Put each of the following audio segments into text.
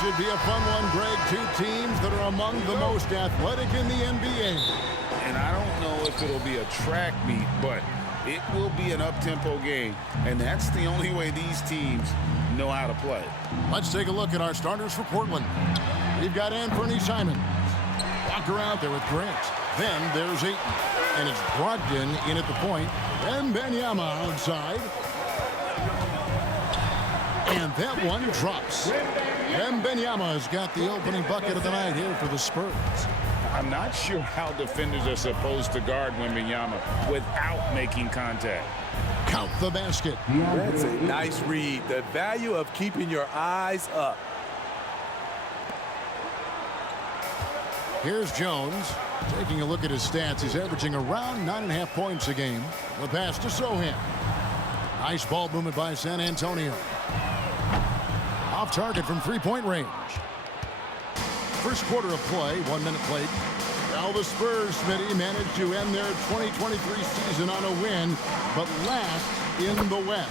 should be a fun one, Greg. Two teams that are among the most athletic in the NBA. And I don't know if it'll be a track meet, but it will be an up-tempo game. And that's the only way these teams know how to play. Let's take a look at our starters for Portland. We've got Anthony Simons. Walker out there with Grant. Then there's Ayton. And it's Brogdon in at the point. Wembanyama outside. And that one drops. Wembanyama has got the opening bucket of the night here for the Spurs. I'm not sure how defenders are supposed to guard Wembanyama without making contact. Count the basket. That's a nice read. The value of keeping your eyes up. Here's Jones. Taking a look at his stats, he's averaging around 9.5 points a game. The pass to Sohan. Nice ball movement by San Antonio. Off target from three-point range. First quarter of play, 1 minute played. Now the Spurs, Smitty, managed to end their 2023 season on a win, but last in the West.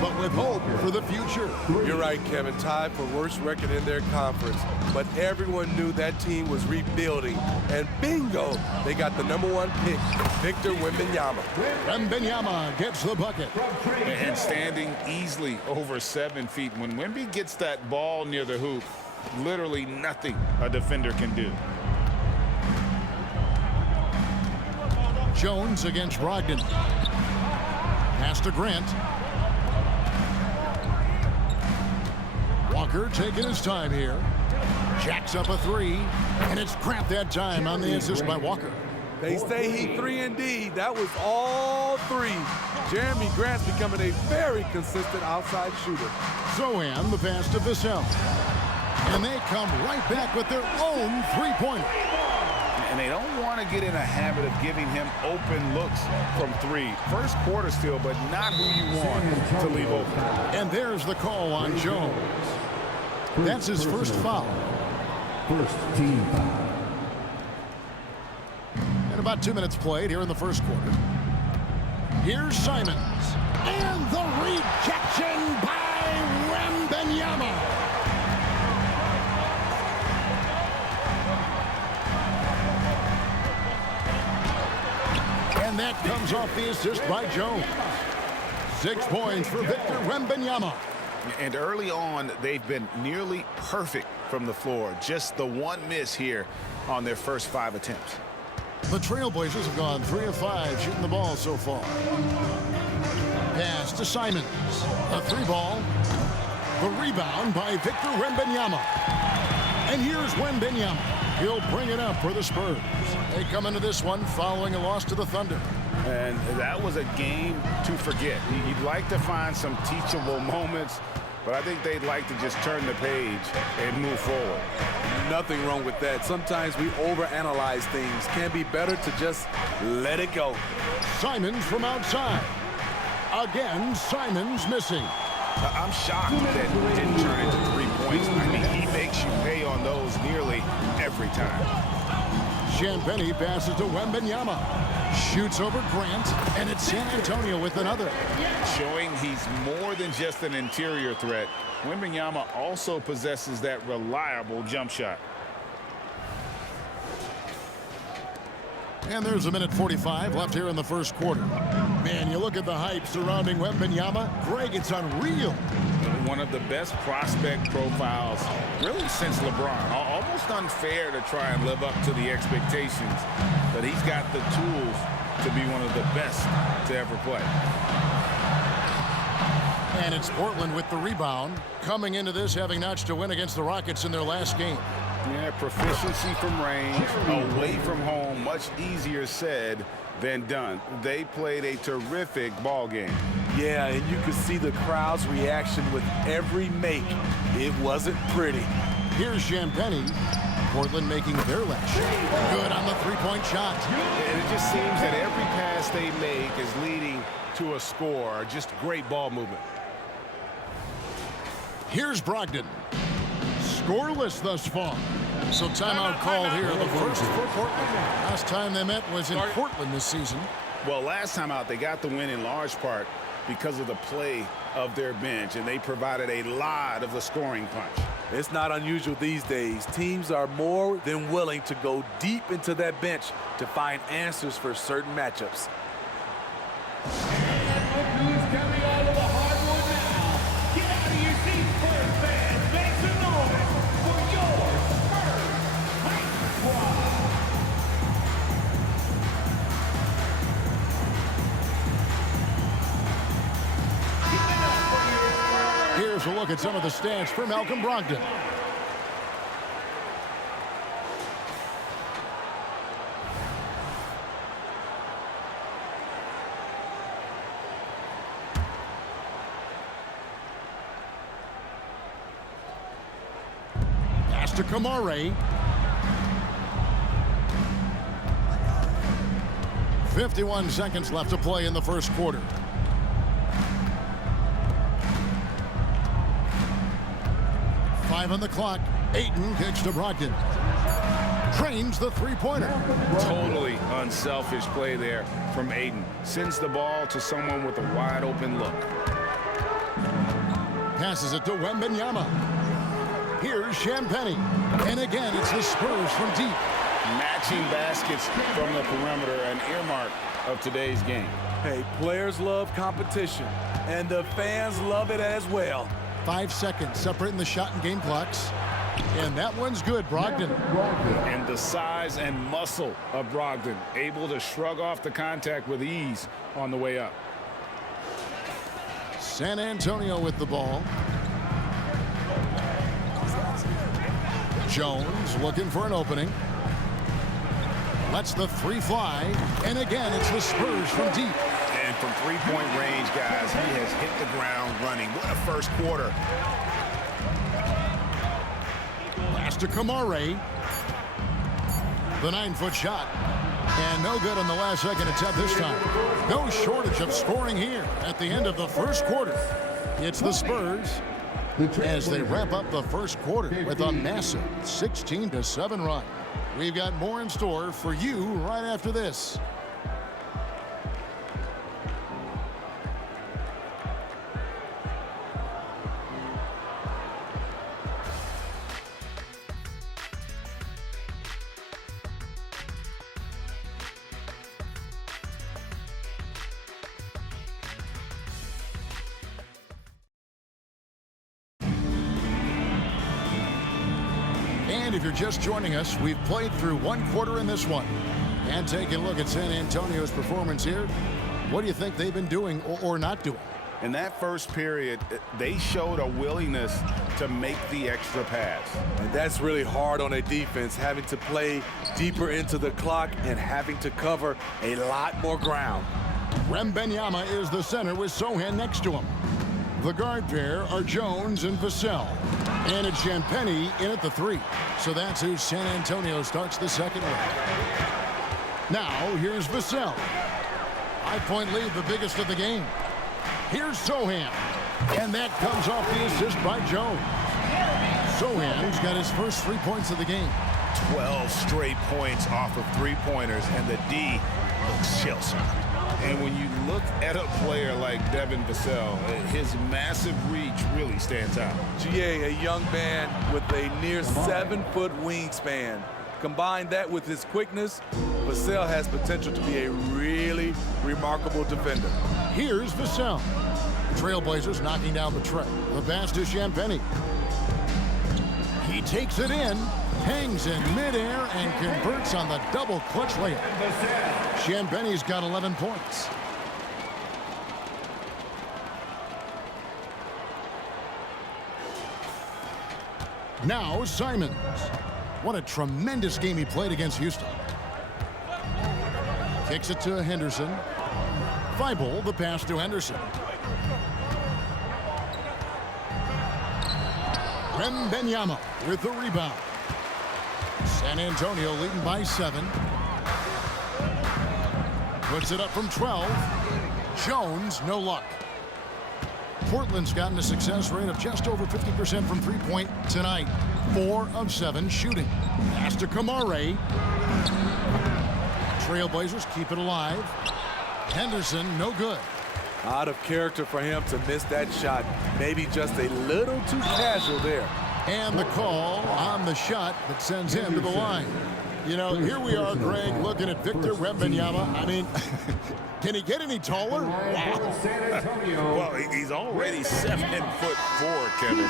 But with hope for the future. You're right, Kevin. Tied for worst record in their conference. But everyone knew that team was rebuilding. And bingo, they got the #1 pick, Victor Wembanyama. Wembanyama gets the bucket. And standing easily over 7 feet. When Wemby gets that ball near the hoop, literally nothing a defender can do. Jones against Brogdon. Pass to Grant. Walker taking his time here. Jacks up a three. And it's Grant that time on the assist by Walker. They say he 3 and D. That was all 3. Jeremy Grant's becoming a very consistent outside shooter. Sohan, the pass to Vassell. And they come right back with their own three-pointer. And they don't want to get in a habit of giving him open looks from 3. First quarter still, but not who you want to leave open. And there's the call on Jones. That's his first foul. First team foul. And about 2 minutes played here in the first quarter. Here's Simons. And the rejection by Wembanyama. And that comes off the assist by Jones. 6 points for Victor Wembanyama. And early on, they've been nearly perfect from the floor. Just the one miss here on their first 5 attempts. The Trailblazers have gone 3 of 5 shooting the ball so far. Pass to Simons. A 3-ball. The rebound by Victor Wembanyama. And here's Wembanyama. He'll bring it up for the Spurs. They come into this one following a loss to the Thunder. And that was a game to forget. You'd like to find some teachable moments, but I think they'd like to just turn the page and move forward. Nothing wrong with that. Sometimes we overanalyze things. Can be better to just let it go. Simons from outside. Again, Simons missing. I'm shocked that it didn't turn into 3 points. I mean, he makes you pay on those nearly every time. Champagnie passes to Wembanyama. Shoots over Grant, and it's San Antonio with another. Showing he's more than just an interior threat. Wembanyama also possesses that reliable jump shot. And there's a minute 45 left here in the first quarter. Man, you look at the hype surrounding Wembanyama. Greg, it's unreal. One of the best prospect profiles really since LeBron. Almost unfair to try and live up to the expectations, but he's got the tools to be one of the best to ever play. And it's Portland with the rebound. Coming into this having notched a win against the Rockets in their last game. Yeah, proficiency from range, away from home, much easier said than done. They played a terrific ball game. Yeah, and you could see the crowd's reaction with every make. It wasn't pretty. Here's Champagnie. Portland making their last shot. Good on the three-point shot. And it just seems that every pass they make is leading to a score. Just great ball movement. Here's Brogdon. Scoreless thus far. So timeout called here, the first for Portland. Last time they met was in Portland this season. Well, last time out, they got the win in large part because of the play of their bench, and they provided a lot of the scoring punch. It's not unusual these days. Teams are more than willing to go deep into that bench to find answers for certain matchups. And look who's coming out of the hardwood now. Get out of your seats, Spurs fans. Make some noise for your Spurs Hype Squad. Here's a look at some of the stats for Malcolm Brogdon. Pass to Kamare. 51 seconds left to play in the first quarter. Five on the clock. Ayton kicks to Brogdon. Trains the three-pointer. Totally unselfish play there from Ayton. Sends the ball to someone with a wide-open look. Passes it to Wembanyama. Here's Champagnie. And again, it's the Spurs from deep. Matching baskets from the perimeter, an earmark of today's game. Hey, players love competition, and the fans love it as well. 5 seconds separating the shot and game clocks. And that one's good, Brogdon. And the size and muscle of Brogdon, able to shrug off the contact with ease on the way up. San Antonio with the ball. Jones looking for an opening. Lets the three fly. And again, it's the Spurs from deep. And from three-point range, guys, he has hit the ground running. What a first quarter. Pass to Kamare. The 9-foot shot. And no good on the last second attempt this time. No shortage of scoring here at the end of the first quarter. It's the Spurs as they wrap up the first quarter with a massive 16-7 run. We've got more in store for you right after this. And if you're just joining us, we've played through one quarter in this one. And taking a look at San Antonio's performance here, what do you think they've been doing or not doing? In that first period, they showed a willingness to make the extra pass. And that's really hard on a defense, having to play deeper into the clock and having to cover a lot more ground. Wembanyama is the center with Sochan next to him. The guard pair are Jones and Vassell. And it's Champagnie in at the three. So that's who San Antonio starts the second with. Now, here's Vassell. 5-point lead, the biggest of the game. Here's Sochan. And that comes off the assist by Jones. Sochan's got his first 3 points of the game. 12 straight points off of three-pointers, and the D looks shell-shocked. And when you look at a player like Devin Vassell, his massive reach really stands out. GA, a young man with a near 7-foot wingspan. Combine that with his quickness, Vassell has potential to be a really remarkable defender. Here's Vassell. Trailblazers knocking down the tray. The pass to Champagnie. He takes it in, hangs in midair, and converts on the double clutch layup. Champagnie's got 11 points. Now Simons. What a tremendous game he played against Houston. Kicks it to Henderson. Thibault, the pass to Henderson. Wembanyama with the rebound. San Antonio leading by 7. Puts it up from 12. Jones, no luck. Portland's gotten a success rate of just over 50% from three-point tonight. 4 of 7 shooting. Pass to Kamare. Trailblazers keep it alive. Henderson, no good. Out of character for him to miss that shot. Maybe just a little too casual there. And the call on the shot that sends him to the line. You know, here we are, Greg, looking at Victor Wembanyama. I mean, can he get any taller? Wow. Well, he's already 7'4", Kevin.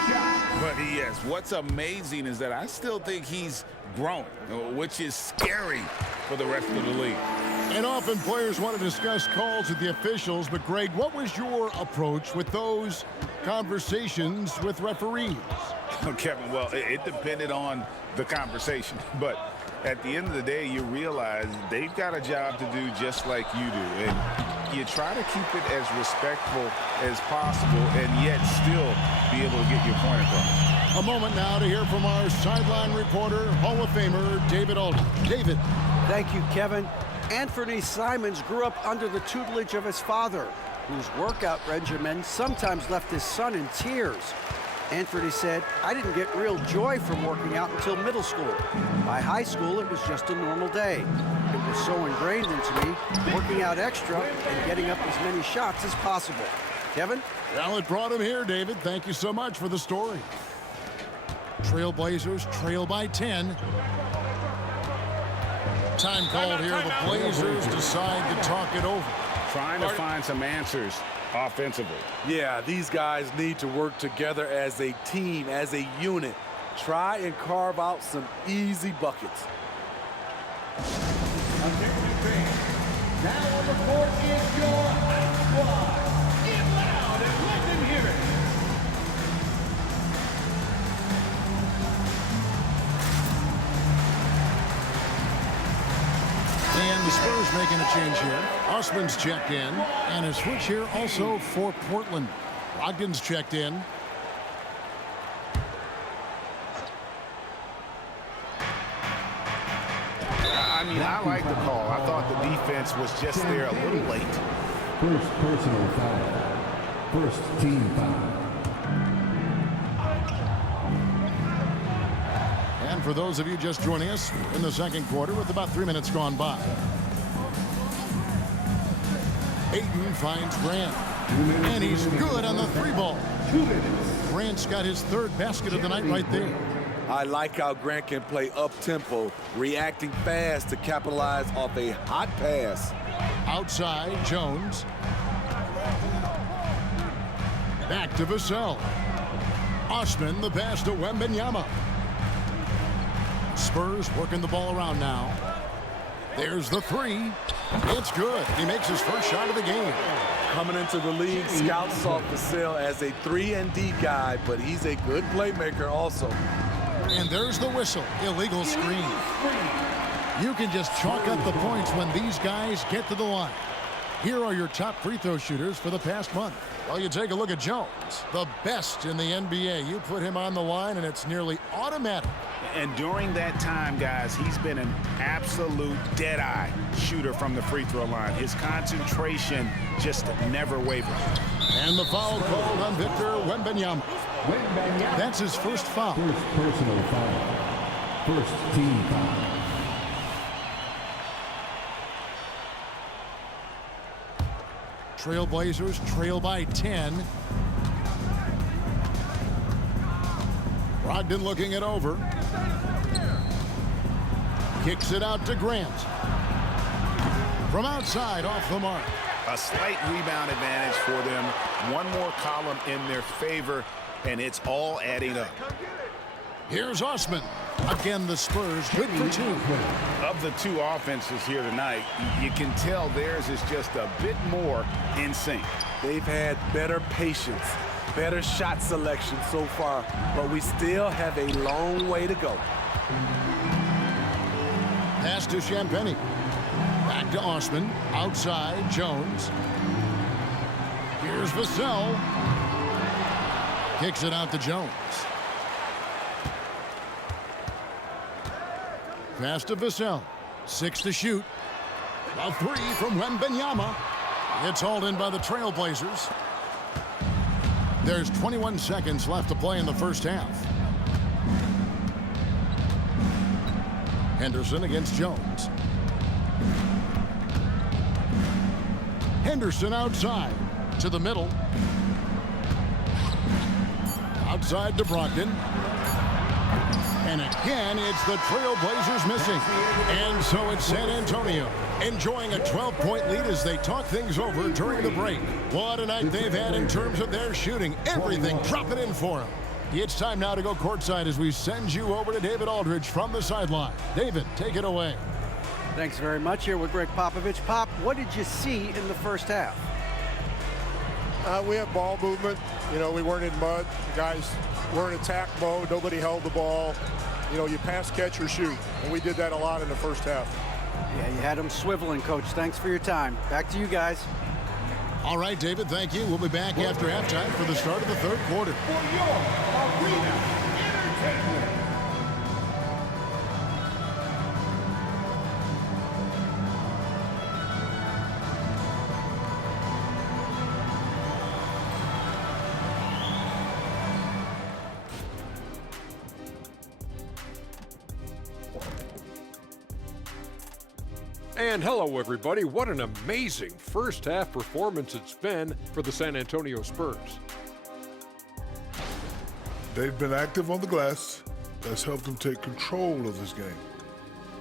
But yes, what's amazing is that I still think he's grown, which is scary for the rest of the league. And often players want to discuss calls with the officials, but Greg, what was your approach with those conversations with referees? Kevin, well, it depended on the conversation, but at the end of the day, you realize they've got a job to do just like you do, and you try to keep it as respectful as possible and yet still be able to get your point across. A moment now to hear from our sideline reporter, Hall of Famer David Aldridge. David. Thank you, Kevin. Anthony Simons grew up under the tutelage of his father, whose workout regimen sometimes left his son in tears. Anthony said, "I didn't get real joy from working out until middle school. By high school, it was just a normal day. It was so ingrained into me, working out extra and getting up as many shots as possible." Kevin? Well, it brought him here, David. Thank you so much for the story. Trailblazers trail by 10. Time called here. The Blazers decide to talk it over. Trying to find some answers offensively. Yeah, these guys need to work together as a team, as a unit. Try and carve out some easy buckets. Now on the court is your Ice Squad. Get loud and let them hear it. And the Spurs making a change here. Osman's checked in. And a switch here also for Portland. Brogdon's checked in. I mean, I like the call. I thought the defense was just there a little late. First personal foul. First team foul. And for those of you just joining us in the second quarter with about 3 minutes gone by. Ayton finds Grant. And he's good on the three ball. Grant's got his third basket of the night right there. I like how Grant can play up-tempo, reacting fast to capitalize off a hot pass. Outside, Jones. Back to Vassell. Osman, the pass to Wembanyama. Spurs working the ball around now. There's the three. It's good. He makes his first shot of the game. Coming into the league, scouts saw Vassell as a 3-and-D guy, but he's a good playmaker also. And there's the whistle. Illegal screen. You can just chalk up the points when these guys get to the line. Here are your top free throw shooters for the past month. Well, you take a look at Jones, the best in the NBA. You put him on the line, and it's nearly automatic. And during that time, guys, he's been an absolute dead-eye shooter from the free throw line. His concentration just never wavers. And the foul called on Victor Wembanyama. That's his first foul. First personal foul. First team foul. Trailblazers trail by 10. Brogdon looking it over. Kicks it out to Grant. From outside, off the mark. A slight rebound advantage for them. One more column in their favor, and it's all adding up. Here's Osman. Again, the Spurs good for two. Of the two offenses here tonight, you can tell theirs is just a bit more in sync. They've had better patience, better shot selection so far, but we still have a long way to go. Pass to Champagnie. Back to Osman. Outside, Jones. Here's Vassell. Kicks it out to Jones. Pass to Vassell. 6 to shoot. A three from Wembanyama. It's hauled in by the Trailblazers. There's 21 seconds left to play in the first half. Henderson against Jones. Henderson outside. To the middle. Outside to Brogdon. And again, it's the Trailblazers missing. And so it's San Antonio enjoying a 12-point lead as they talk things over during the break. What a night they've had in terms of their shooting. Everything dropping in for them. It's time now to go courtside as we send you over to David Aldridge from the sideline. David, take it away. Thanks very much. Here with Greg Popovich. Pop, what did you see in the first half? We had ball movement. You know, we weren't in mud. The guys were in attack mode. Nobody held the ball. You know, you pass, catch, or shoot. And we did that a lot in the first half. Yeah, you had them swiveling, Coach. Thanks for your time. Back to you guys. All right, David, thank you. We'll be back after halftime for the start of the third quarter. For your arena entertainment. And hello, everybody. What an amazing first half performance it's been for the San Antonio Spurs. They've been active on the glass. That's helped them take control of this game.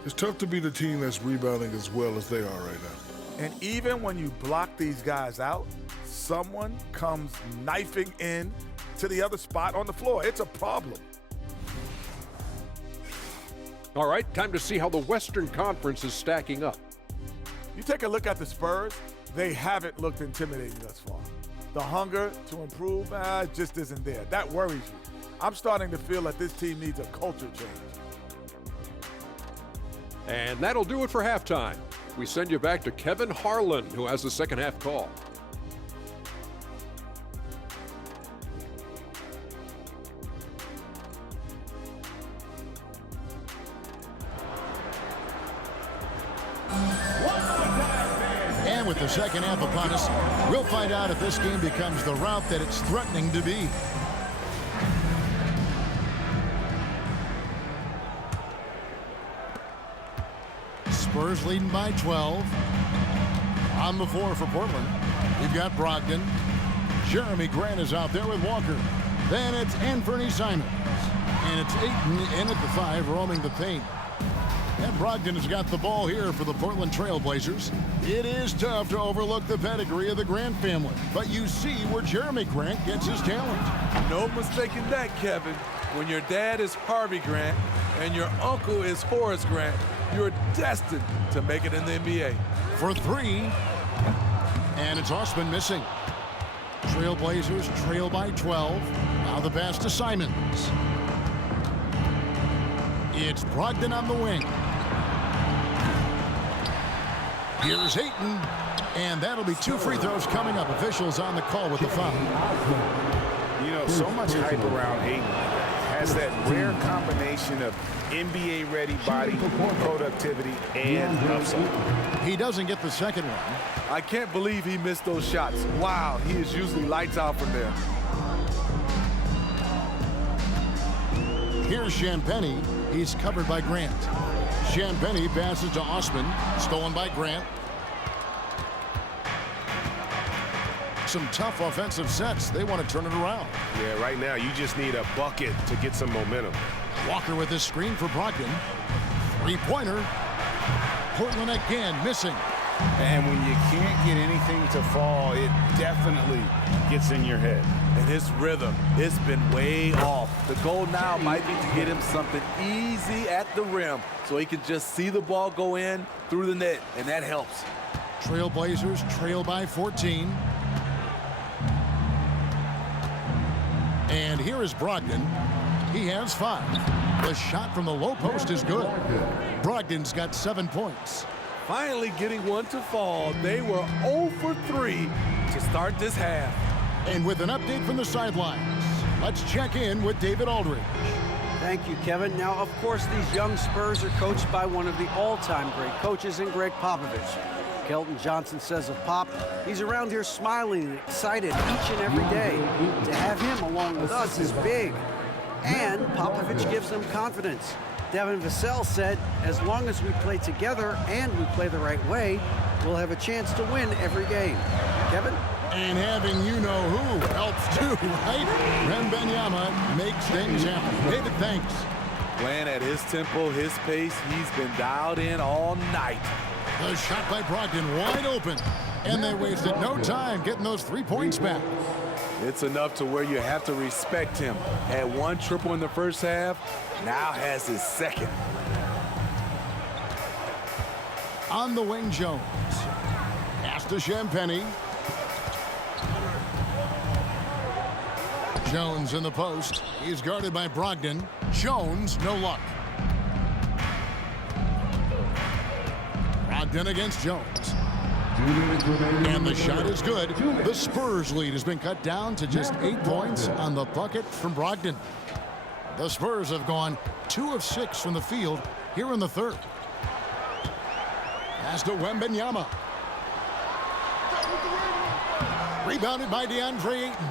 It's tough to be the team that's rebounding as well as they are right now. And even when you block these guys out, someone comes knifing in to the other spot on the floor. It's a problem. All right, time to see how the Western Conference is stacking up. You take a look at the Spurs, they haven't looked intimidating thus far. The hunger to improve just isn't there. That worries you. I'm starting to feel that this team needs a culture change. And that'll do it for halftime. We send you back to Kevin Harlan, who has the second half call. And with the second half upon us, we'll find out if this game becomes the route that it's threatening to be. Spurs leading by 12. On the floor for Portland, we've got Brogdon. Jeremy Grant is out there with Walker. Then it's Anthony Simons. And it's Ayton in at the 5, roaming the paint. And Brogdon has got the ball here for the Portland Trailblazers. It is tough to overlook the pedigree of the Grant family, but you see where Jeremy Grant gets his talent. No mistaking that, Kevin. When your dad is Harvey Grant and your uncle is Horace Grant, you're destined to make it in the NBA. For 3, and it's Osman missing. Trailblazers trail by 12. Now the pass to Simons. It's Brogdon on the wing. Here's Ayton, and that'll be 2 free throws coming up. Officials on the call with the foul. You know, so much hype around Ayton. Has that rare combination of NBA-ready body, productivity, and upside. He doesn't get the second one. I can't believe he missed those shots. Wow, he is usually lights out from there. Here's Champagnie. He's covered by Grant. Champagnie passes to Osman. Stolen by Grant. Some tough offensive sets. They want to turn it around. Yeah, right now you just need a bucket to get some momentum. Walker with his screen for Brogdon. Three-pointer. Portland again missing. And when you can't get anything to fall, it definitely gets in your head. And his rhythm, it's been way off. The goal now might be to get him something easy at the rim so he can just see the ball go in through the net, and that helps. Trailblazers trail by 14. And here is Brogdon. He has 5. The shot from the low post is good. Brogdon's got 7 points. Finally getting one to fall. They were 0 for 3 to start this half. And with an update from the sidelines, let's check in with David Aldridge. Thank you, Kevin. Now, of course, these young Spurs are coached by one of the all-time great coaches in Greg Popovich. Kelton Johnson says of Pop, he's around here smiling and excited each and every day. To have him along with us is big. And Popovich gives them confidence. Devin Vassell said, as long as we play together and we play the right way, we'll have a chance to win every game. Kevin? And having you-know-who helps too, right? Wembanyama makes things happen. David, thanks. Playing at his tempo, his pace, he's been dialed in all night. The shot by Brogdon wide open. And they wasted no time getting those 3 points back. It's enough to where you have to respect him. Had 1 triple in the first half, now has his second. On the wing, Jones. Pass to Champagnie. Jones in the post. He's guarded by Brogdon. Jones, no luck. Brogdon against Jones. And the shot is good. The Spurs lead has been cut down to just 8 points on the bucket from Brogdon. The Spurs have gone 2 of 6 from the field here in the third. Pass to Wembanyama. Rebounded by DeAndre Ayton.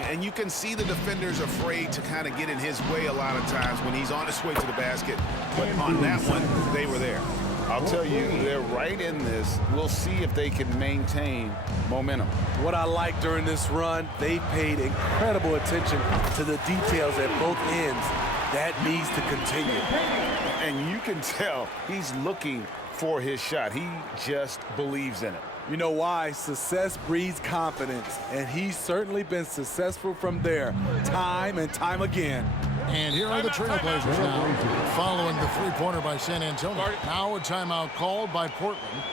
And you can see the defenders afraid to kind of get in his way a lot of times when he's on his way to the basket. But on that one, they were there. I'll tell you, they're right in this. We'll see if they can maintain momentum. What I like during this run, they paid incredible attention to the details at both ends. That needs to continue. And you can tell he's looking for his shot. He just believes in it. You know why? Success breeds confidence, and he's certainly been successful from there, time and time again. And here are the Trailblazers now, following the three-pointer by San Antonio. Now a timeout called by Portland.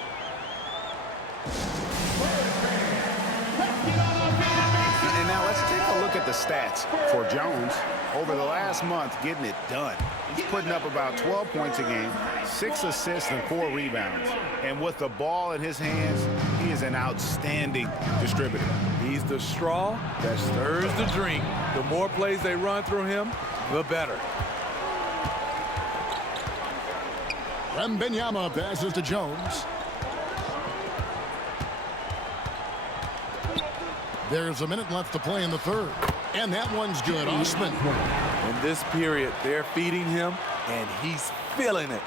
And now let's take a look at the stats for Jones. Over the last month, getting it done. He's putting up about 12 points a game, 6 assists and 4 rebounds. And with the ball in his hands, he is an outstanding distributor. He's the straw that stirs the drink. The more plays they run through him, the better. Wembanyama passes to Jones. There's a minute left to play in the third. And that one's good. Osman. In this period, they're feeding him, and he's feeling it.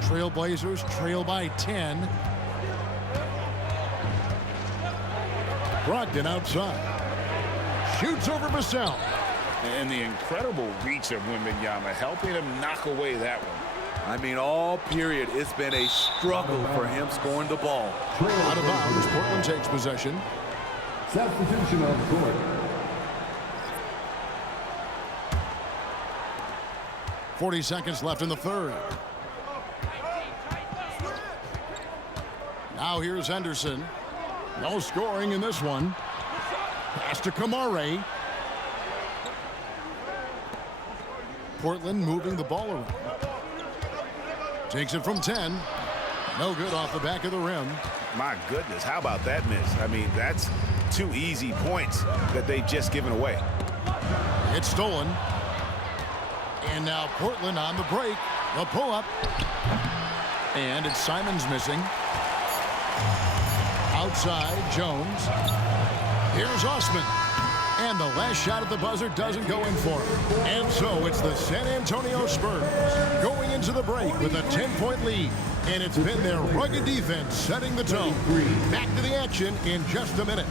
Trailblazers trail by 10. Brogdon outside. Shoots over Vassell. And the incredible reach of Wembanyama, helping him knock away that one. I mean, all period, it's been a struggle for him scoring the ball. Out of bounds, Portland takes possession. Substitution on the court. 40 seconds left in the third. Now here's Henderson. No scoring in this one. Pass to Kamare. Portland moving the ball around. Takes it from 10. No good off the back of the rim. My goodness, how about that miss? I mean, that's 2 easy points that they've just given away. It's stolen. And now Portland on the break. The pull-up. And it's Simons missing. Outside, Jones. Here's Osman. And the last shot at the buzzer doesn't go in for him. And so it's the San Antonio Spurs going into the break with a 10-point lead. And it's been their rugged defense setting the tone. Back to the action in just a minute.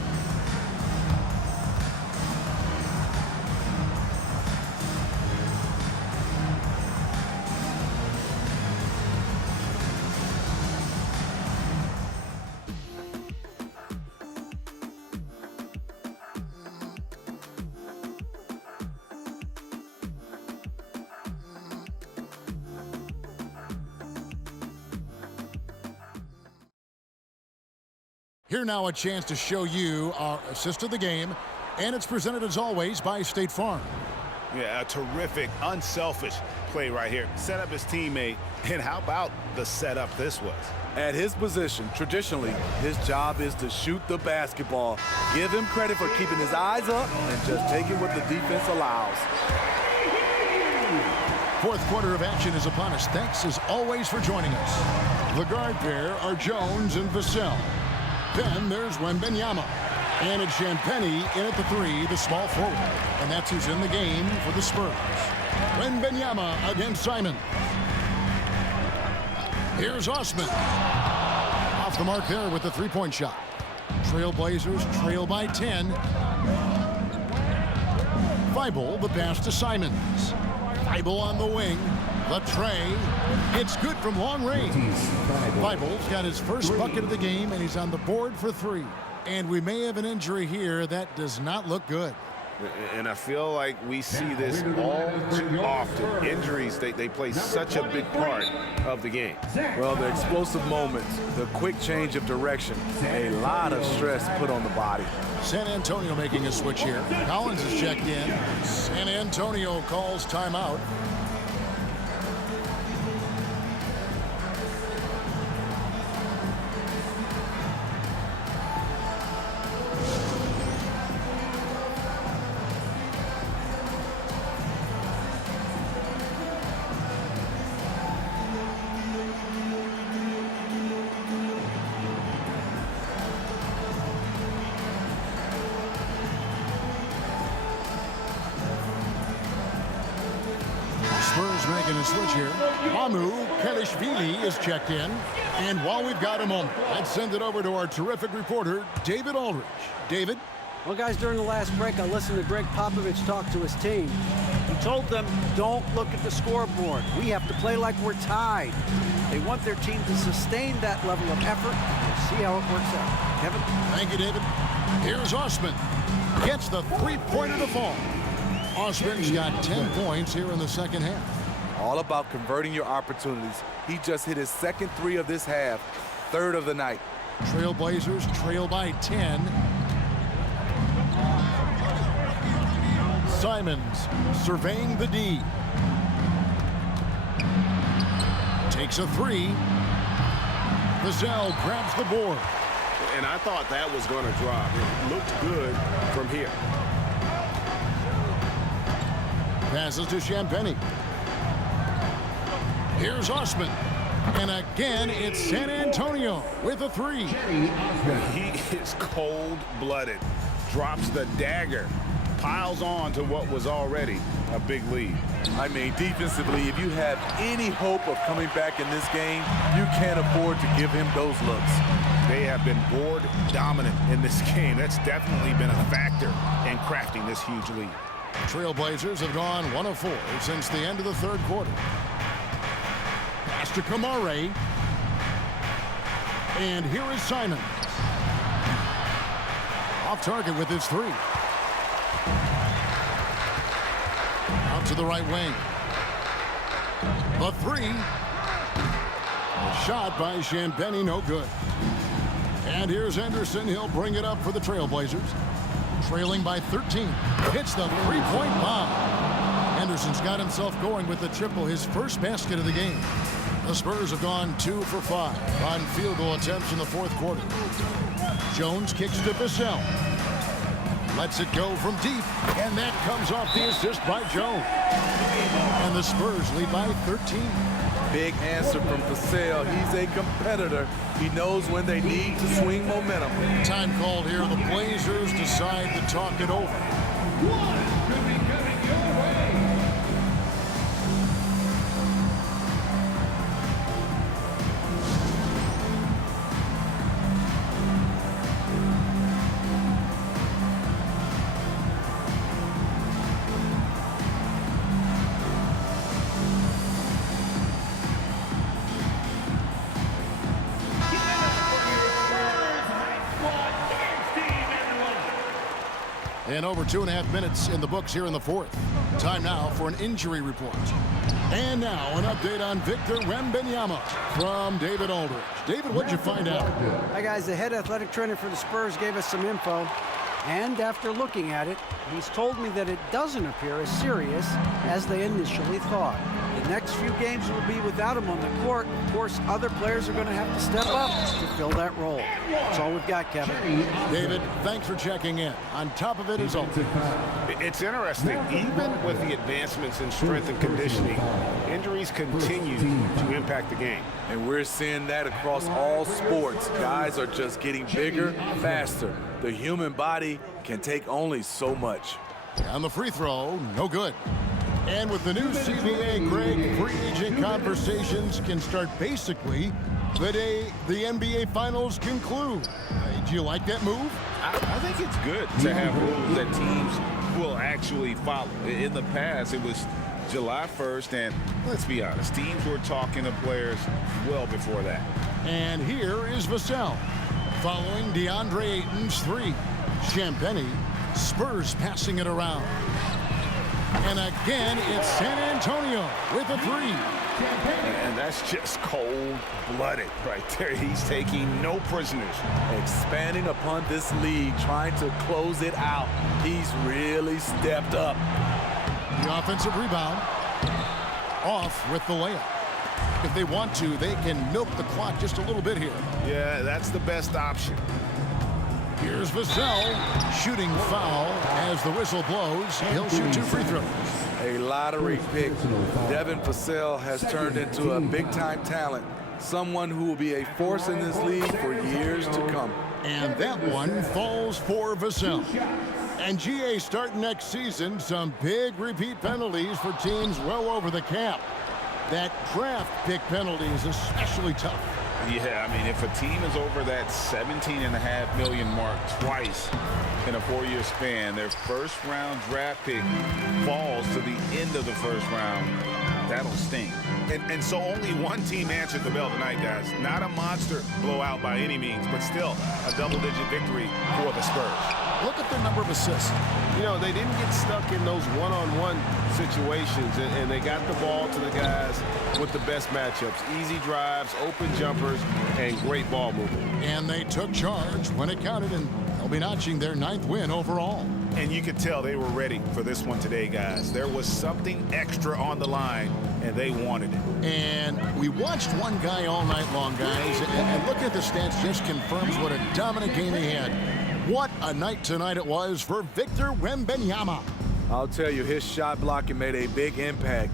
Here now a chance to show you our assist of the game, and it's presented as always by State Farm. Yeah, a terrific, unselfish play right here. Set up his teammate, and how about the setup this was? At his position, traditionally, his job is to shoot the basketball. Give him credit for keeping his eyes up and just taking what the defense allows. Fourth quarter of action is upon us. Thanks as always for joining us. The guard pair are Jones and Vassell. Then there's Wembanyama. And it's Champagnie in at the 3, the small forward. And that's who's in the game for the Spurs. Wembanyama against Simon. Here's Osman. Off the mark there with the three-point shot. Trailblazers trail by 10. Thibault, the pass to Simons. Thibault on the wing. The tray. It's good from long range. Thibault's got his first bucket of the game, and he's on the board for 3. And we may have an injury here. That does not look good. And I feel like we see this all too often. Injuries, they play such a big part of the game. Well, the explosive moments, the quick change of direction, a lot of stress put on the body. San Antonio making a switch here. Collins is checked in. San Antonio calls timeout. Spurs making a switch here. Mamu Kelishvili is checked in. And while we've got a moment, let's send it over to our terrific reporter, David Aldridge. David? Well, guys, during the last break, I listened to Greg Popovich talk to his team. He told them, don't look at the scoreboard. We have to play like we're tied. They want their team to sustain that level of effort. We'll see how it works out. Kevin? Thank you, David. Here's Osman. Gets the three-pointer to fall. Osman's got 10 points here in the second half. All about converting your opportunities. He just hit his second 3 of this half, 3rd of the night. Trailblazers trail by 10. Simons surveying the D. Takes a 3. Vassell grabs the board. And I thought that was going to drop. It looked good from here. Passes to Champagnie. Here's Osman. And again, it's San Antonio with a 3. He is cold-blooded. Drops the dagger. Piles on to what was already a big lead. I mean, defensively, if you have any hope of coming back in this game, you can't afford to give him those looks. They have been board dominant in this game. That's definitely been a factor in crafting this huge lead. Trailblazers have gone 1 of 4 since the end of the third quarter. Pass to Kamare. And here is Simons. Off target with his 3. Out to the right wing. The 3. A shot by Champagnie, no good. And here's Anderson. He'll bring it up for the Trailblazers. Trailing by 13. Hits the three-point bomb. Anderson's got himself going with the triple, his first basket of the game. The Spurs have gone 2 for 5 on field goal attempts in the fourth quarter. Jones kicks to Vassell. Lets it go from deep, and that comes off the assist by Jones. And the Spurs lead by 13. Big answer from Vassell. He's a competitor. He knows when they need to swing momentum. Time called here. The Blazers decide to talk it over. One could be coming your way. And over 2.5 minutes in the books here in the fourth. Time now for an injury report. And now an update on Victor Wembanyama from David Aldridge. David, what'd you find out? Hi, guys. The head athletic trainer for the Spurs gave us some info. And after looking at it, he's told me that it doesn't appear as serious as they initially thought. The next few games will be without him on the court. Of course, other players are going to have to step up to fill that role. That's all we've got, Kevin. David, thanks for checking in. On top of it is all. It's interesting. Even with the advancements in strength and conditioning, injuries continue to impact the game. And we're seeing that across all sports. Guys are just getting bigger, faster. The human body can take only so much. On the free throw, no good. And with the new CBA, Greg, free agent conversations can start basically the day the NBA Finals conclude. Do you like that move? I think it's good to have rules that teams will actually follow. In the past, it was July 1st, and let's be honest, teams were talking to players well before that. And here is Vassell following DeAndre Ayton's three. Champagnie, Spurs passing it around. And again, it's San Antonio with a three. And that's just cold-blooded right there. He's taking no prisoners. Expanding upon this lead, trying to close it out. He's really stepped up. The offensive rebound. Off with the layup. If they want to, they can milk the clock just a little bit here. Yeah, that's the best option. Here's Vassell, shooting foul as the whistle blows. He'll shoot 2 free throws. A lottery pick. Devin Vassell has turned into a big-time talent. Someone who will be a force in this league for years to come. And that one falls for Vassell. And GA starting next season, some big repeat penalties for teams well over the cap. That draft pick penalty is especially tough. Yeah, I mean, if a team is over that $17.5 million mark twice in a 4-year span, their first-round draft pick falls to the end of the first round. That'll sting. And so only one team answered the bell tonight, guys. Not a monster blowout by any means, but still a double-digit victory for the Spurs. Look at their number of assists. You know, they didn't get stuck in those one-on-one situations, and they got the ball to the guys with the best matchups. Easy drives, open jumpers, and great ball movement. And they took charge when it counted, and they'll be notching their 9th win overall. And you could tell they were ready for this one today, guys. There was something extra on the line, and they wanted it. And we watched one guy all night long, guys, and looking at the stats just confirms what a dominant game he had. What a night tonight it was for Victor Wembanyama. I'll tell you, his shot blocking made a big impact.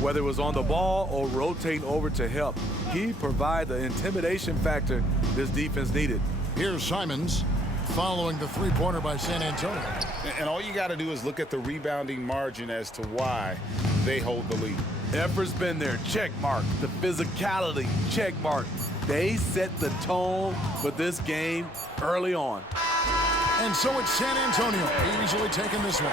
Whether it was on the ball or rotating over to help, he provided the intimidation factor this defense needed. Here's Simons following the three-pointer by San Antonio. And all you got to do is look at the rebounding margin as to why they hold the lead. Effort's been there, check mark. The physicality, check mark. They set the tone for this game early on. And so it's San Antonio easily taking this one.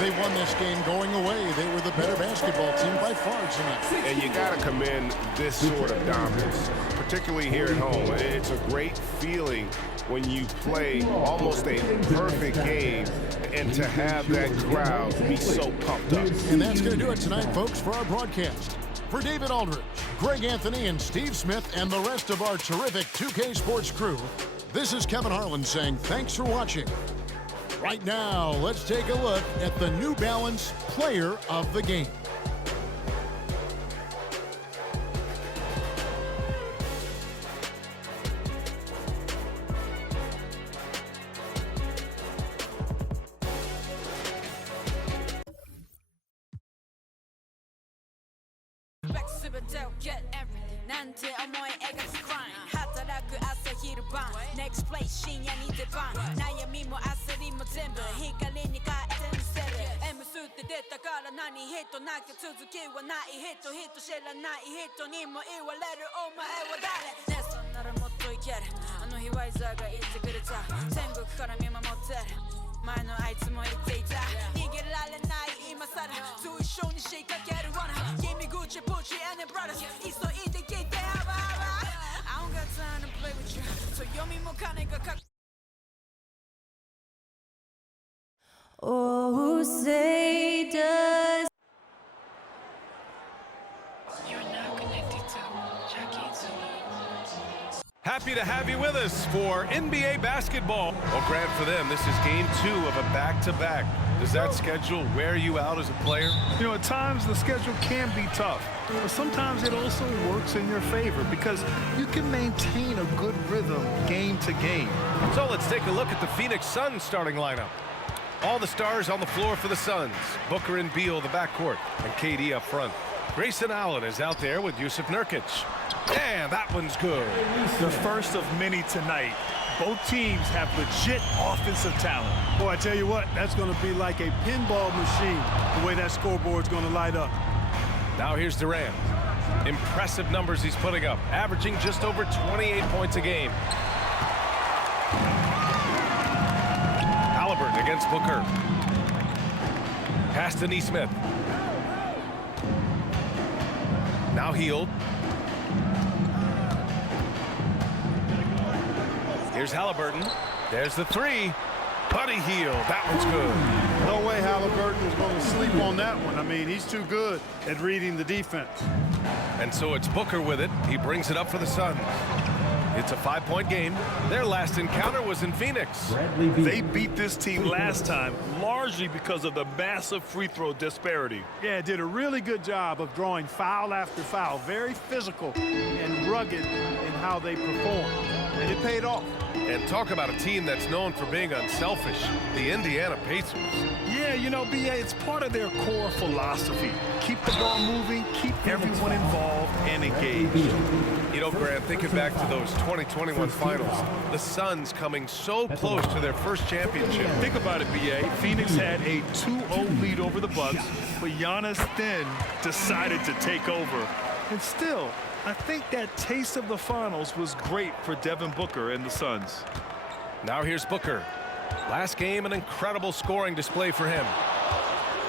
They won this game going away. They were the better basketball team by far tonight. And you got to commend this sort of dominance, particularly here at home. It's a great feeling when you play almost a perfect game and to have that crowd be so pumped up. And that's going to do it tonight, folks, for our broadcast. For David Aldridge, Greg Anthony, and Steve Smith, and the rest of our terrific 2K Sports crew, this is Kevin Harlan saying thanks for watching. Right now, let's take a look at the New Balance Player of the Game. Next place 深夜に出番悩みも焦りも全部光に変えてみせる M スって出たから何一なきゃ続きはない人知らない人にも言われるお前は誰ねそんならもっといけるあの日ワイザーが言ってくれた天国から見守ってる前のあいつも言っていた逃げられない今さらと一緒に仕掛ける罠君Gucci Pucci and the brothers 急いで聞いてI don't got time to play with you so 読みも金がかOh, say does You're now connected to Jackie Zulu. Happy to have you with us for NBA basketball. Well, Grant, for them, this is game 2 of a back-to-back. Does that schedule wear you out as a player? You know, at times the schedule can be tough, but sometimes it also works in your favor because you can maintain a good rhythm game to game. So let's take a look at the Phoenix Suns starting lineup. All the stars on the floor for the Suns. Booker and Beal, the backcourt, and KD up front. Grayson Allen is out there with Yusuf Nurkic. And that one's good. The first of many tonight. Both teams have legit offensive talent. Boy, I tell you what, that's going to be like a pinball machine, the way that scoreboard's going to light up. Now here's Durant. Impressive numbers he's putting up, averaging just over 28 points a game. Halliburton against Booker. Pass to Neesmith. Now Hield. Here's Halliburton. There's the three. Buddy Hield. That one's good. No way Halliburton is going to sleep on that one. I mean, he's too good at reading the defense. And so it's Booker with it. He brings it up for the Suns. It's a 5-point game. Their last encounter was in Phoenix. They beat this team last time largely because of the massive free throw disparity. Yeah, did a really good job of drawing foul after foul. Very physical and rugged in how they performed. And it paid off. And talk about a team that's known for being unselfish, the Indiana Pacers. Yeah, you know, B.A., it's part of their core philosophy. Keep the ball moving, keep everyone involved and engaged. You know, Grant, thinking back to those 2021 finals, the Suns coming so close to their first championship. Think about it, B.A. Phoenix had a 2-0 lead over the Bucks, but Giannis then decided to take over. And still, I think that taste of the finals was great for Devin Booker and the Suns. Now here's Booker. Last game, an incredible scoring display for him.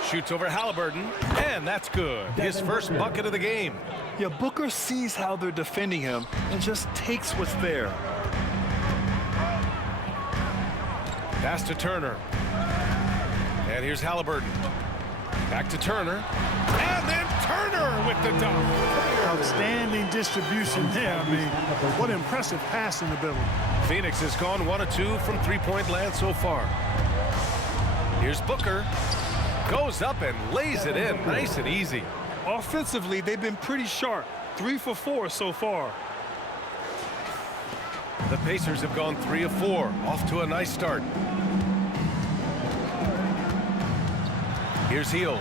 Shoots over Halliburton, and that's good. His first bucket of the game. Yeah, Booker sees how they're defending him and just takes what's there. Pass to Turner. And here's Halliburton. Back to Turner. And then Turner with the dunk. Outstanding distribution there. I mean, what impressive passing ability. Phoenix has gone 1 of 2 from three-point land so far. Here's Booker. Goes up and lays it in nice and easy. Offensively, they've been pretty sharp. 3 for 4 so far. The Pacers have gone 3 of 4. Off to a nice start. Here's Hield.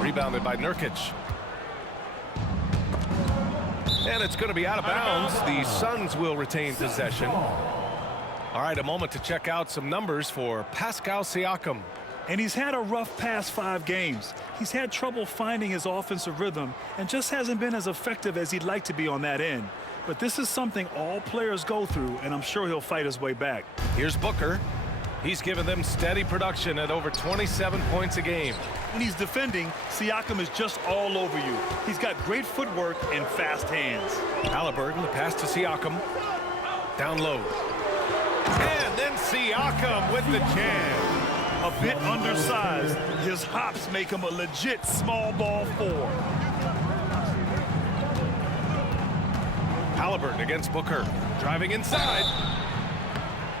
Rebounded by Nurkic. And it's going to be out of bounds. The Suns will retain possession. All right, a moment to check out some numbers for Pascal Siakam. And he's had a rough past 5 games. He's had trouble finding his offensive rhythm and just hasn't been as effective as he'd like to be on that end. But this is something all players go through, and I'm sure he'll fight his way back. Here's Booker. He's given them steady production at over 27 points a game. When he's defending, Siakam is just all over you. He's got great footwork and fast hands. Halliburton, the pass to Siakam. Down low. And then Siakam with the jam. A bit undersized, his hops make him a legit small ball 4. Halliburton against Booker. Driving inside.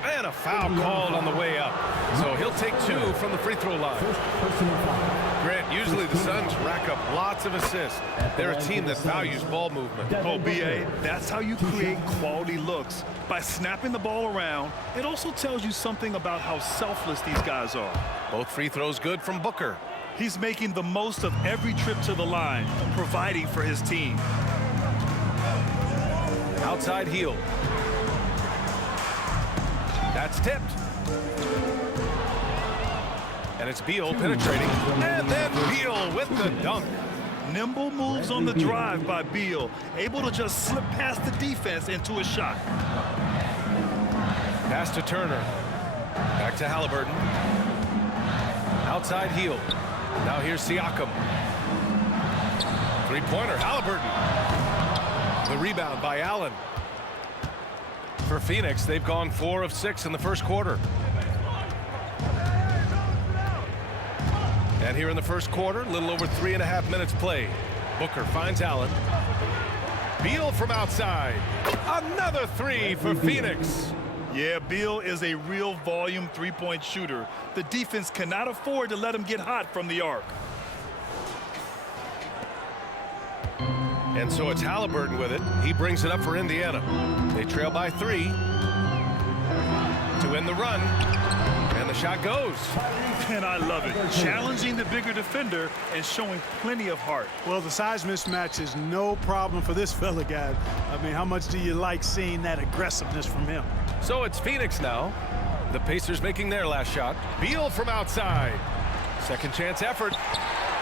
And a foul called on the way up. So he'll take 2 from the free throw line. Grant, usually the Suns rack up lots of assists. They're a team that values ball movement. Oh, B.A., that's how you create quality looks. By snapping the ball around, it also tells you something about how selfless these guys are. Both free throws good from Booker. He's making the most of every trip to the line, providing for his team. Outside Hield. That's tipped. And it's Beal penetrating. And then Beal with the dunk. Nimble moves on the drive by Beal, able to just slip past the defense into a shot. Pass to Turner. Back to Halliburton. Outside Hield. Now here's Siakam. Three-pointer, Halliburton. The rebound by Allen. For Phoenix, they've gone 4 of 6 in the first quarter. And here in the first quarter, a little over 3.5 minutes played. Booker finds Allen. Beal from outside. Another 3 for Phoenix. Yeah, Beal is a real volume three-point shooter. The defense cannot afford to let him get hot from the arc. And so it's Halliburton with it. He brings it up for Indiana. They trail by 3 to end the run. And the shot goes. And I love it. Challenging the bigger defender and showing plenty of heart. Well, the size mismatch is no problem for this fella, guy. I mean, how much do you like seeing that aggressiveness from him? So it's Phoenix now. The Pacers making their last shot. Beal from outside. Second chance effort.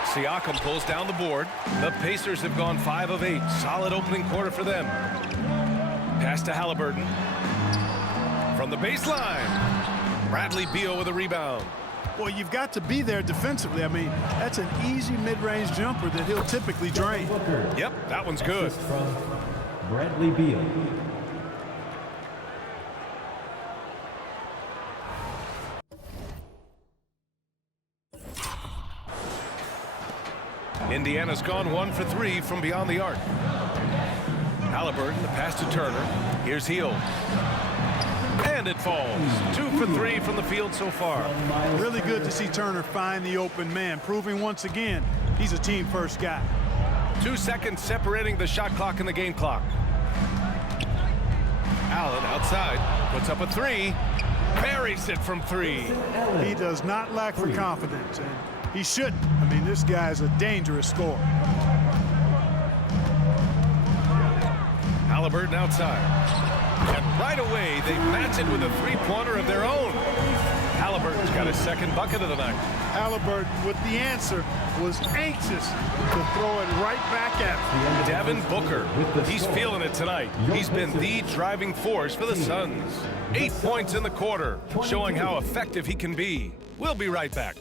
Siakam pulls down the board. The Pacers have gone 5 of 8. Solid opening quarter for them. Pass to Halliburton. From the baseline. Bradley Beal with a rebound. Well, you've got to be there defensively. I mean, that's an easy mid-range jumper that he'll typically drain. Yep, that one's good. From Bradley Beal. Indiana's gone 1 for 3 from beyond the arc. Halliburton, the pass to Turner. Here's Hield. And it falls. 2 for 3 from the field so far. Really good to see Turner find the open man, proving once again he's a team-first guy. 2 seconds separating the shot clock and the game clock. Allen outside, puts up a 3. Buries it from 3. He does not lack for confidence, and he shouldn't. I mean, this guy's a dangerous scorer. Halliburton outside. And right away, they match it with a three-pointer of their own. Halliburton's got his second bucket of the night. Halliburton, with the answer, was anxious to throw it right back at him. Devin Booker, he's feeling it tonight. He's been the driving force for the Suns. 8 points in the quarter, showing how effective he can be. We'll be right back.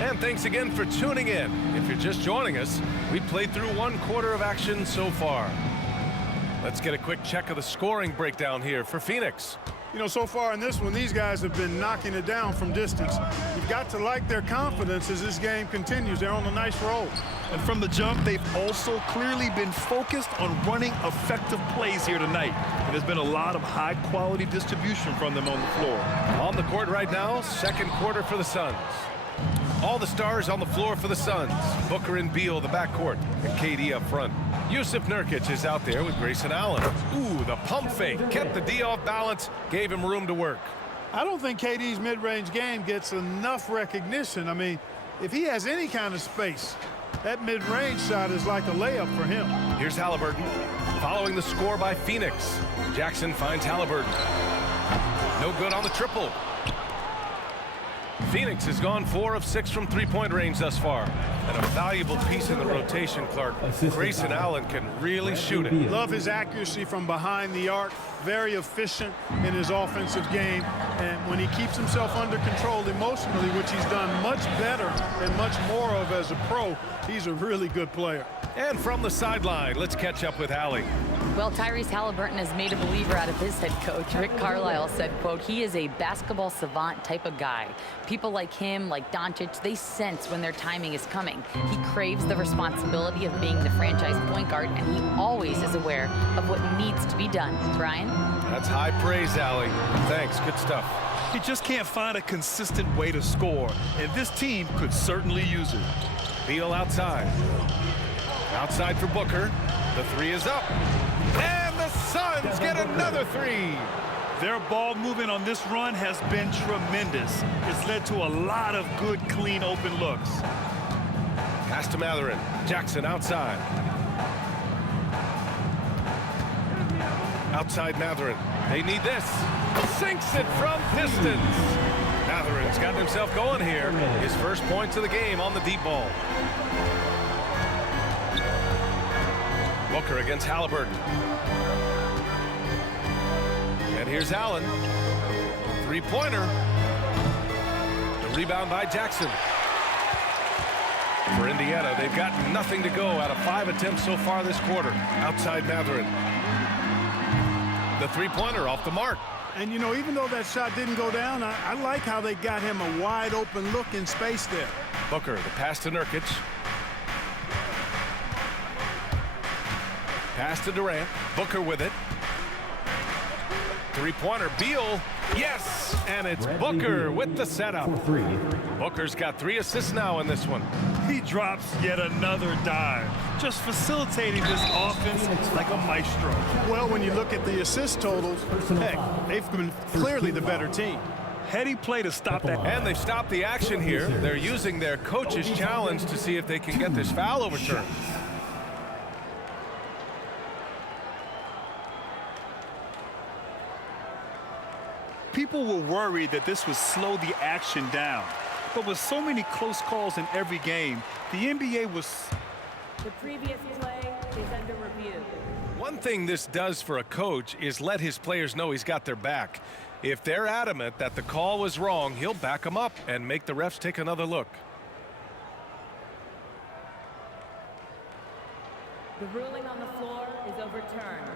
And thanks again for tuning in. If you're just joining us, we played through 1 quarter of action so far. Let's get a quick check of the scoring breakdown here for Phoenix. You know, so far in this one, these guys have been knocking it down from distance. You've got to like their confidence as this game continues. They're on a nice roll. And from the jump, they've also clearly been focused on running effective plays here tonight. And there's been a lot of high-quality distribution from them on the floor. On the court right now, second quarter for the Suns. All the stars on the floor for the Suns. Booker and Beal, the backcourt, and KD up front. Yusuf Nurkic is out there with Grayson Allen. Ooh, the pump fake. Kept the D off balance, gave him room to work. I don't think KD's mid-range game gets enough recognition. I mean, if he has any kind of space, that mid-range shot is like a layup for him. Here's Halliburton, following the score by Phoenix. Jackson finds Halliburton. No good on the triple. Phoenix has gone 4 of 6 from three-point range thus far. And a valuable piece in the rotation, Clark. Grayson Allen can really shoot it. Love his accuracy from behind the arc. Very efficient in his offensive game. And when he keeps himself under control emotionally, which he's done much better and much more of as a pro, he's a really good player. And from the sideline, let's catch up with Allie. Well, Tyrese Halliburton has made a believer out of his head coach. Rick Carlisle said, quote, he is a basketball savant type of guy. People like him, like Doncic, they sense when their timing is coming. He craves the responsibility of being the franchise point guard, and he always is aware of what needs to be done. Brian? That's high praise, Allie. Thanks, good stuff. He just can't find a consistent way to score, and this team could certainly use it. Beal outside. Outside for Booker. The 3 is up. And the Suns get another 3. Their ball movement on this run has been tremendous. It's led to a lot of good, clean, open looks. Pass to Mathurin. Jackson outside. Outside Mathurin. They need this. Sinks it from distance. Mathurin's gotten himself going here. His first points of the game on the deep ball. Booker against Halliburton. And here's Allen. Three-pointer. The rebound by Jackson. For Indiana, they've got nothing to go out of 5 attempts so far this quarter. Outside Mathurin. The three-pointer off the mark. And, you know, even though that shot didn't go down, I like how they got him a wide-open look in space there. Booker, the pass to Nurkic. Pass to Durant. Booker with it. Three-pointer. Beal. Yes! And it's Booker with the setup. Booker's got 3 assists now in this one. He drops yet another dive, just facilitating this offense like a maestro. Well, when you look at the assist totals, heck, they've been clearly the better team. Heady play to stop that. And they've stopped the action here. They're using their coach's challenge to see if they can get this foul overturned. people were worried that this would slow the action down. But with so many close calls in every game, the NBA was... The previous play is under review. One thing this does for a coach is let his players know he's got their back. If they're adamant that the call was wrong, he'll back them up and make the refs take another look. The ruling on the floor is overturned.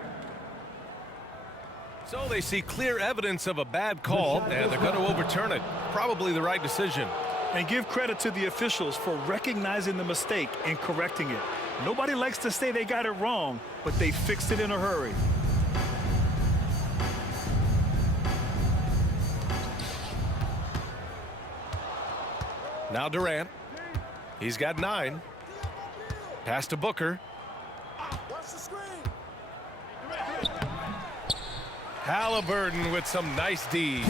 So they see clear evidence of a bad call, and they're going to overturn it. Probably the right decision. And give credit to the officials for recognizing the mistake and correcting it. Nobody likes to say they got it wrong, but they fixed it in a hurry. Now Durant. He's got 9. Pass to Booker. Halliburton with some nice D.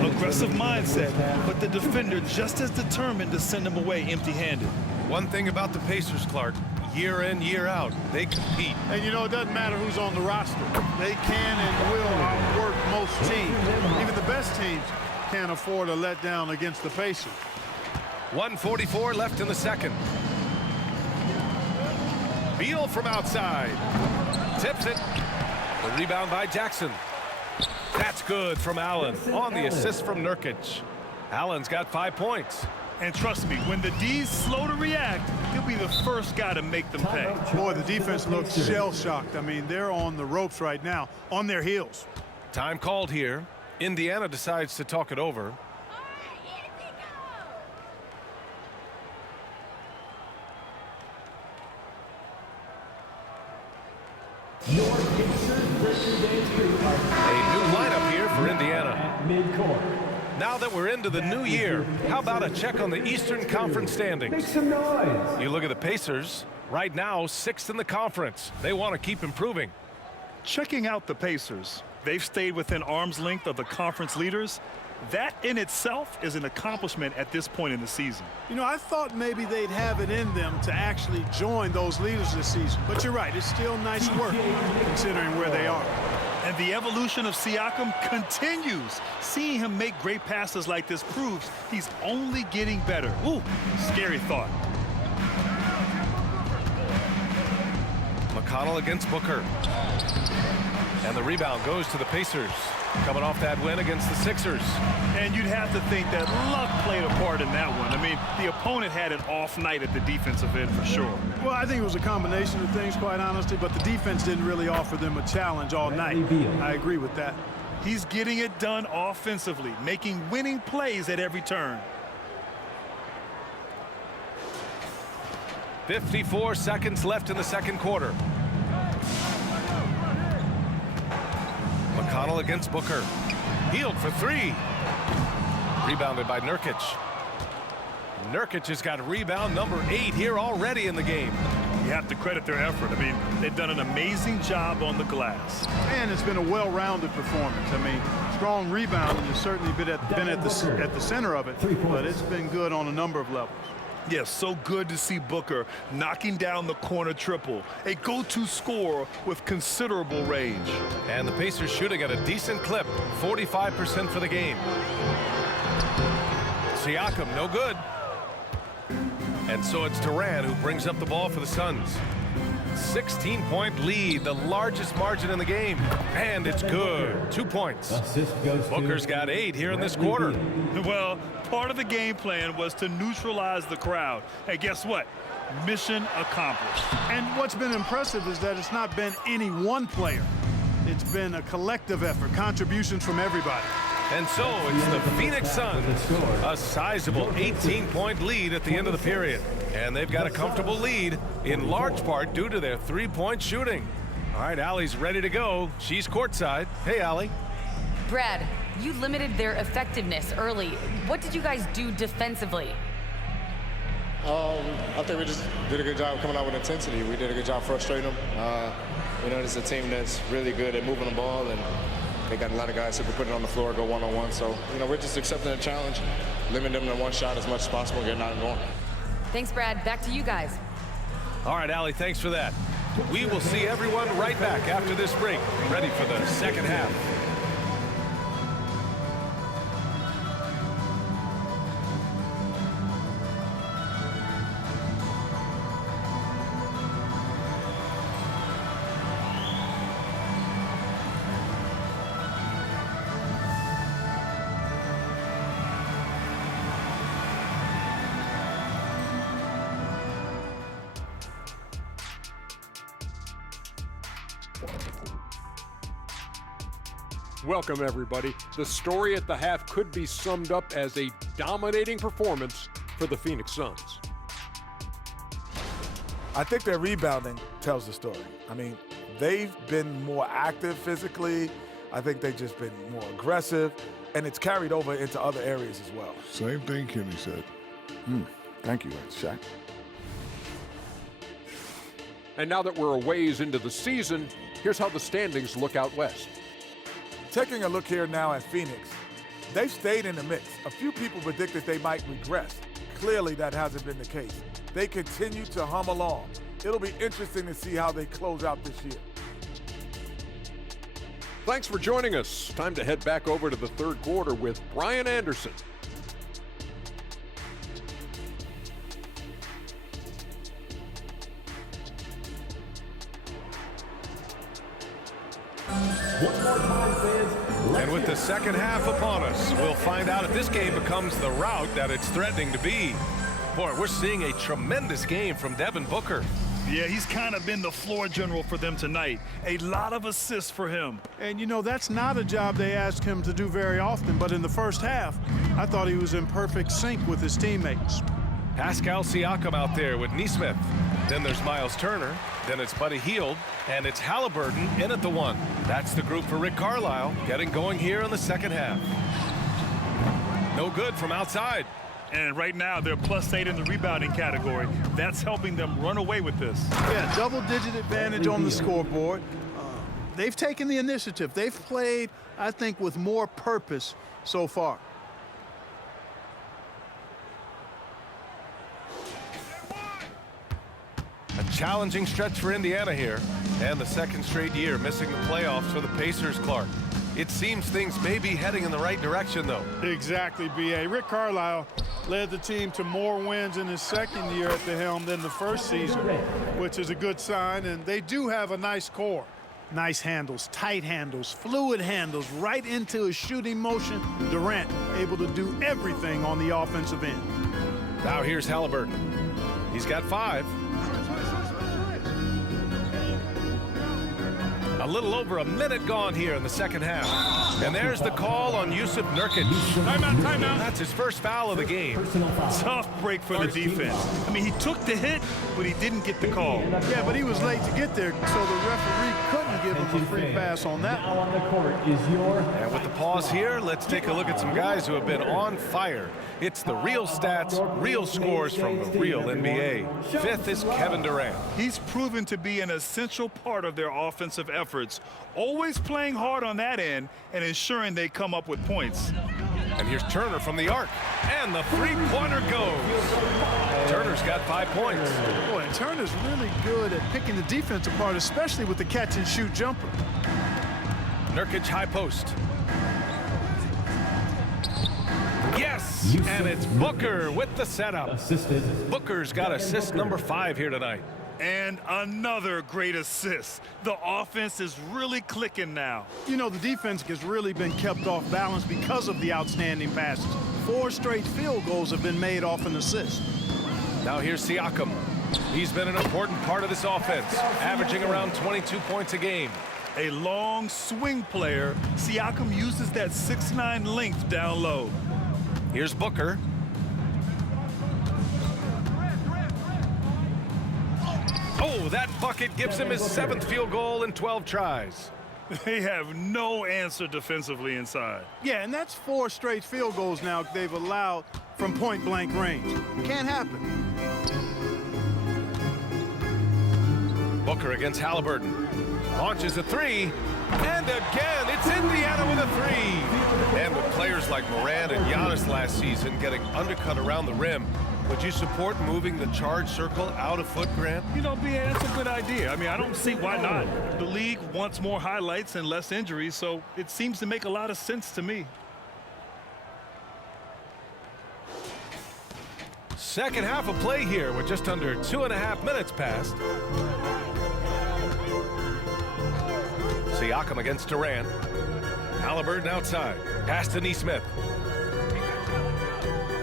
Aggressive mindset, but the defender just as determined to send him away empty-handed. One thing about the Pacers, Clark, year in, year out, they compete. And, you know, it doesn't matter who's on the roster. They can and will outwork most teams. Even the best teams can't afford a letdown against the Pacers. 1:44 left in the second. Beal from outside. Tips it. The rebound by Jackson. That's good from Allen on the assist from Nurkic. Allen's got 5 points. And trust me, when the D's slow to react, he'll be the first guy to make them pay. Boy, the defense looks shell-shocked. I mean, they're on the ropes right now, on their heels. Time called here. Indiana decides to talk it over. A new lineup here for Indiana. Now that we're into the new year, how about a check on the Eastern Conference standings? Make some noise. You look at the Pacers, right now 6th in the conference. They want to keep improving. Checking out the Pacers, they've stayed within arm's length of the conference leaders. That in itself is an accomplishment at this point in the season. You know, I thought maybe they'd have it in them to actually join those leaders this season. But you're right, it's still nice work considering where they are. And the evolution of Siakam continues. Seeing him make great passes like this proves he's only getting better. Ooh, scary thought. McConnell against Booker. And the rebound goes to the Pacers. Coming off that win against the Sixers. And you'd have to think that luck played a part in that one. I mean, the opponent had an off night at the defensive end for sure. Well, I think it was a combination of things, quite honestly, but the defense didn't really offer them a challenge all night. I agree with that. He's getting it done offensively, making winning plays at every turn. 54 seconds left in the second quarter. McConnell against Booker. Healed for 3. Rebounded by Nurkic. Nurkic has got rebound number 8 here already in the game. You have to credit their effort. I mean, they've done an amazing job on the glass. And it's been a well-rounded performance. I mean, strong rebounding has certainly been at the center of it, but it's been good on a number of levels. Yes, so good to see Booker knocking down the corner triple. A go-to scorer with considerable range. And the Pacers shooting at a decent clip, 45% for the game. Siakam, no good. And so it's Durant who brings up the ball for the Suns. 16-point lead, the largest margin in the game. And it's good. 2 points. Booker's got 8 here in this quarter. Well, part of the game plan was to neutralize the crowd. And guess what? Mission accomplished. And what's been impressive is that it's not been any one player. It's been a collective effort, contributions from everybody. And so it's the Phoenix Suns, a sizable 18-point lead at the end of the period. And they've got a comfortable lead, in large part due to their three-point shooting. All right, Allie's ready to go. She's courtside. Hey, Allie. Brad, you limited their effectiveness early. What did you guys do defensively? I think we just did a good job coming out with intensity. We did a good job frustrating them. You know, this is a team that's really good at moving the ball, and they got a lot of guys who can put it on the floor, go one-on-one. So, you know, we're just accepting the challenge, limiting them to one shot as much as possible, getting out and going. Thanks, Brad. Back to you guys. All right, Allie, thanks for that. We will see everyone right back after this break, ready for the second half. welcome everybody. The story at the half could be summed up as a dominating performance for the Phoenix Suns. I think their rebounding tells the story. I mean, they've been more active physically. I think they've just been more aggressive, and it's carried over into other areas as well. Same thing Kenny said. Thank you, Shaq. And now that we're a ways into the season, here's how the standings look out west. Taking a look here now at Phoenix, they've stayed in the mix. A few people predicted they might regress. Clearly, that hasn't been the case. They continue to hum along. It'll be interesting to see how they close out this year. Thanks for joining us. Time to head back over to the third quarter with Brian Anderson. And with the second half upon us, we'll find out if this game becomes the rout that it's threatening to be. Boy, we're seeing a tremendous game from Devin Booker. Yeah, he's kind of been the floor general for them tonight. A lot of assists for him. And, you know, that's not a job they ask him to do very often, but in the first half, I thought he was in perfect sync with his teammates. Pascal Siakam out there with Nesmith. Then there's Miles Turner. Then it's Buddy Hield. And it's Halliburton in at the one. That's the group for Rick Carlisle getting going here in the second half. No good from outside. And right now, they're +8 in the rebounding category. That's helping them run away with this. Yeah, double-digit advantage on the scoreboard. They've taken the initiative. They've played, I think, with more purpose so far. A challenging stretch for Indiana here. And the second straight year missing the playoffs for the Pacers, Clark. It seems things may be heading in the right direction, though. Exactly, B.A. Rick Carlisle led the team to more wins in his second year at the helm than the first season, which is a good sign, and they do have a nice core. Nice handles, tight handles, fluid handles, right into his shooting motion. Durant able to do everything on the offensive end. Now here's Halliburton. He's got 5. A little over a minute gone here in the second half. And there's the call on Jusuf Nurkic. Timeout. That's his first foul of the game. Tough break for the defense. I mean, he took the hit, but he didn't get the call. Yeah, but he was late to get there, so the referee couldn't give him a free pass on that. Now on the court is your... And with the pause here, let's take a look at some guys who have been on fire. It's the real stats, real scores from the real NBA. Fifth is Kevin Durant. He's proven to be an essential part of their offensive efforts, always playing hard on that end and ensuring they come up with points. And here's Turner from the arc, and the three-pointer goes. Turner's got 5 points. Boy, and Turner's really good at picking the defense apart, especially with the catch-and-shoot jumper. Nurkic high post. Yes, and it's Booker with the setup. Assisted. Booker's got assist number 5 here tonight. And another great assist. The offense is really clicking now. You know, the defense has really been kept off balance because of the outstanding passes. 4 straight field goals have been made off an assist. Now here's Siakam. He's been an important part of this offense, averaging around 22 points a game. A long swing player, Siakam uses that 6'9" length down low. Here's Booker. Oh, that bucket gives him his 7th field goal in 12 tries. They have no answer defensively inside. Yeah, and that's 4 straight field goals now they've allowed from point-blank range. Can't happen. Booker against Halliburton. Launches a 3. And again, it's Indiana with a 3. And with players like Morant and Giannis last season getting undercut around the rim, would you support moving the charge circle out a foot, Grant? You know, BA, that's a good idea. I mean, I don't see why not. The league wants more highlights and less injuries, so it seems to make a lot of sense to me. Second half of play here with just under 2.5 minutes passed. Siakam against Durant. Halliburton outside. Pass to Nesmith.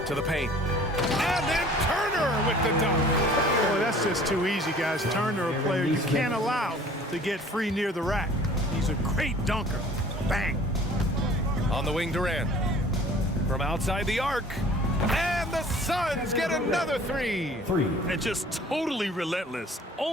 To the paint. And then Turner with the dunk. Boy, that's just too easy, guys. Turner, a player you can't allow to get free near the rack. He's a great dunker. Bang. On the wing, Durant. From outside the arc. And the Suns get another three. And just totally relentless.